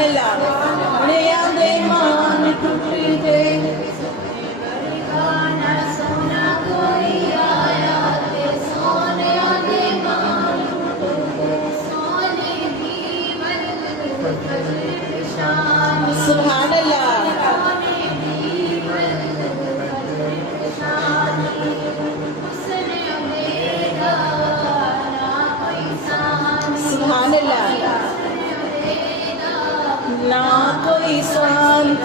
अल्लाह मुड़िया दे मान टूट गए सुभान अल्लाह सुभान अल्लाह ना कोई सान